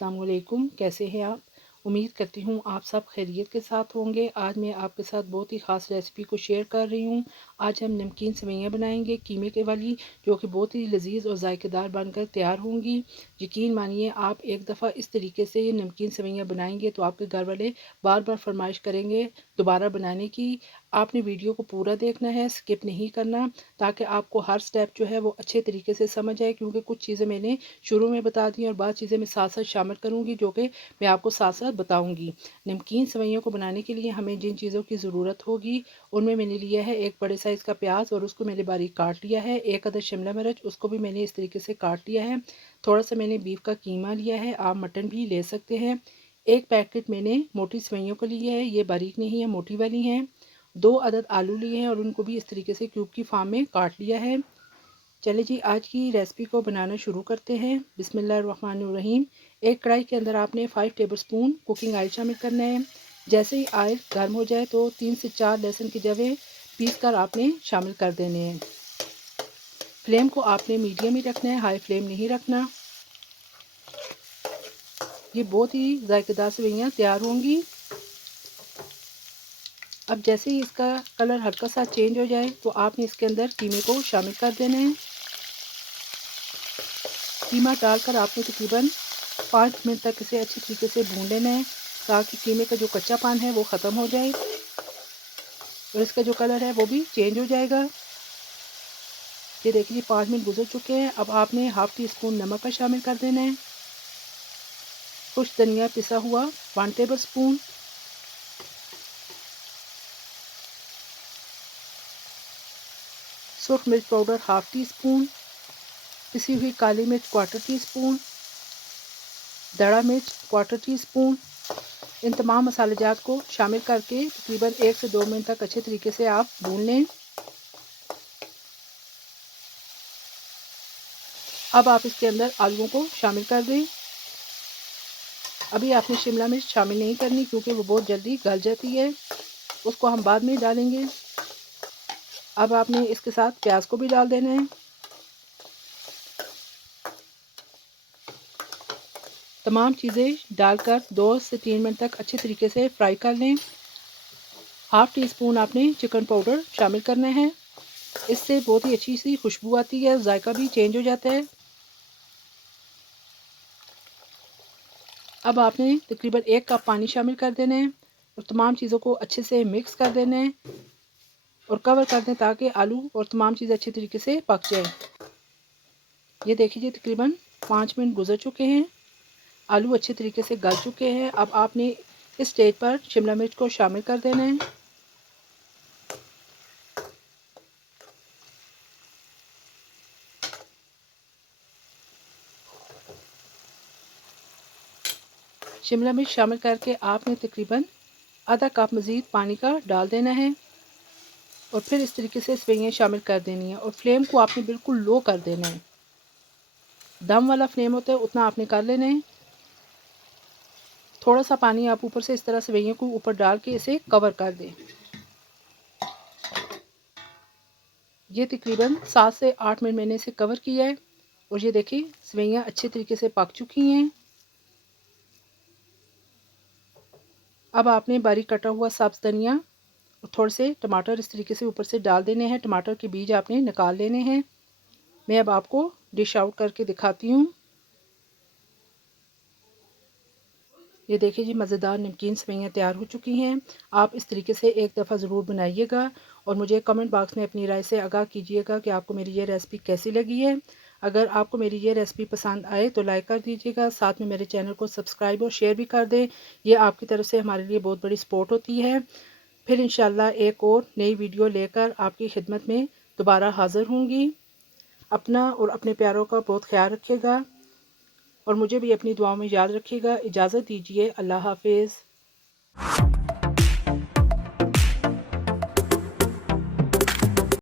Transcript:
अस्सलाम वालेकुम। कैसे हैं आप? उम्मीद करती हूँ आप सब खैरियत के साथ होंगे। आज मैं आपके साथ बहुत ही ख़ास रेसिपी को शेयर कर रही हूँ। आज हम नमकीन सेवइयाँ बनाएंगे कीमे के वाली, जो कि बहुत ही लजीज और जायकेदार बनकर तैयार होंगी। यकीन मानिए, आप एक दफ़ा इस तरीके से ये नमकीन सेवइयाँ बनाएंगे तो आपके घर वाले बार बार फरमाइश करेंगे दोबारा बनाने की। आपने वीडियो को पूरा देखना है, स्किप नहीं करना, ताकि आपको हर स्टेप जो है वो अच्छे तरीके से समझ आए। क्योंकि कुछ चीज़ें मैंने शुरू में बता दी और बाद चीज़ें मैं साथ साथ शामिल करूँगी, जो कि मैं आपको साथ साथ बताऊँगी। नमकीन सेवइयों को बनाने के लिए हमें जिन चीज़ों की ज़रूरत होगी उनमें मैंने लिया है एक बड़े साइज़ का प्याज और उसको मैंने बारीक काट लिया है। एक अदर शिमला मिर्च, उसको भी मैंने इस तरीके से काट लिया है। थोड़ा सा मैंने बीफ का कीमा लिया है, आप मटन भी ले सकते हैं। एक पैकेट मैंने मोटी सेवइयों को लिया है, ये बारीक नहीं है, मोटी वाली हैं। 2 अदद आलू लिए हैं और उनको भी इस तरीके से क्यूब की फॉर्म में काट लिया है। चलिए जी, आज की रेसिपी को बनाना शुरू करते हैं। बिस्मिल्लाहिर्रहमानिर्रहीम। एक कढ़ाई के अंदर आपने 5 टेबलस्पून कुकिंग ऑयल शामिल करना है। जैसे ही ऑयल गर्म हो जाए तो 3 से 4 लहसुन की जवें पीस कर आपने शामिल कर देने हैं। फ्लेम को आपने मीडियम ही रखना है, हाई फ्लेम नहीं रखना। ये बहुत ही जायकेदार सेवइयाँ तैयार होंगी। अब जैसे ही इसका कलर हल्का सा चेंज हो जाए तो आपने इसके अंदर कीमे को शामिल कर देना है। कीमा डालकर आपने तकरीबन 5 मिनट तक इसे अच्छी तरीके से भून लेना है, ताकि कीमे का जो कच्चापन है वो ख़त्म हो जाए और इसका जो कलर है वो भी चेंज हो जाएगा। ये देखिए 5 मिनट गुजर चुके हैं। अब आपने हाफ़ टी स्पून नमक का शामिल कर देना है। कुछ धनिया पिसा हुआ 1 टेबल स्पून, सुरख मिर्च पाउडर हाफ़ टी स्पून, पिसी हुई काली मिर्च 1/4 टी स्पून, दड़ा मिर्च 1/4 टी स्पून। इन तमाम मसालेजात को शामिल करके तकरीबन 1 से 2 मिनट तक अच्छे तरीके से आप भून लें। अब आप इसके अंदर आलूओं को शामिल कर दें। अभी आपने शिमला मिर्च शामिल नहीं करनी, क्योंकि वो बहुत जल्दी गल जाती है, उसको हम बाद में डालेंगे। अब आपने इसके साथ प्याज को भी डाल देना है। तमाम चीज़ें डालकर 2 से 3 मिनट तक अच्छे तरीके से फ्राई कर लें। हाफ़ टी स्पून आपने चिकन पाउडर शामिल करना है। इससे बहुत ही अच्छी सी खुशबू आती है, जायका भी चेंज हो जाता है। अब आपने तकरीबन 1 कप पानी शामिल कर देना है और तमाम चीज़ों को अच्छे से मिक्स कर देना है और कवर कर दें, ताकि आलू और तमाम चीज़ें अच्छे तरीके से पक जाए। ये देखिए तकरीबन 5 मिनट गुजर चुके हैं, आलू अच्छे तरीके से गल चुके हैं। अब आपने इस स्टेज पर शिमला मिर्च को शामिल कर देना है। शिमला मिर्च शामिल करके आपने तकरीबन आधा कप मज़ीद पानी का डाल देना है और फिर इस तरीके से सेवइयाँ शामिल कर देनी है और फ्लेम को आपने बिल्कुल लो कर देना है। दम वाला फ्लेम होता है उतना आपने कर लेना है। थोड़ा सा पानी आप ऊपर से इस तरह सेवइयों को ऊपर डाल के इसे कवर कर दें। ये तकरीबन 7 से 8 मिनट मैंने इसे कवर किया है और ये देखिए सेवइयाँ अच्छे तरीके से पक चुकी हैं। अब आपने बारीक कटा हुआ सब्ज़ धनिया और थोड़े से टमाटर इस तरीके से ऊपर से डाल देने हैं। टमाटर के बीज आपने निकाल लेने हैं। मैं अब आपको डिश आउट करके दिखाती हूँ। ये देखिए जी, मज़ेदार नमकीन सेवइयाँ तैयार हो चुकी हैं। आप इस तरीके से एक दफ़ा ज़रूर बनाइएगा और मुझे कमेंट बॉक्स में अपनी राय से आगाह कीजिएगा कि आपको मेरी ये रेसिपी कैसी लगी है। अगर आपको मेरी ये रेसिपी पसंद आए तो लाइक कर दीजिएगा, साथ में मेरे चैनल को सब्सक्राइब और शेयर भी कर दें। ये आपकी तरफ से हमारे लिए बहुत बड़ी सपोर्ट होती है। फिर इंशाल्लाह एक और नई वीडियो लेकर आपकी खिदमत में दोबारा हाज़िर होंगी। अपना और अपने प्यारों का बहुत ख्याल रखिएगा और मुझे भी अपनी दुआओं में याद रखिएगा। इजाज़त दीजिए, अल्लाह हाफ़िज़।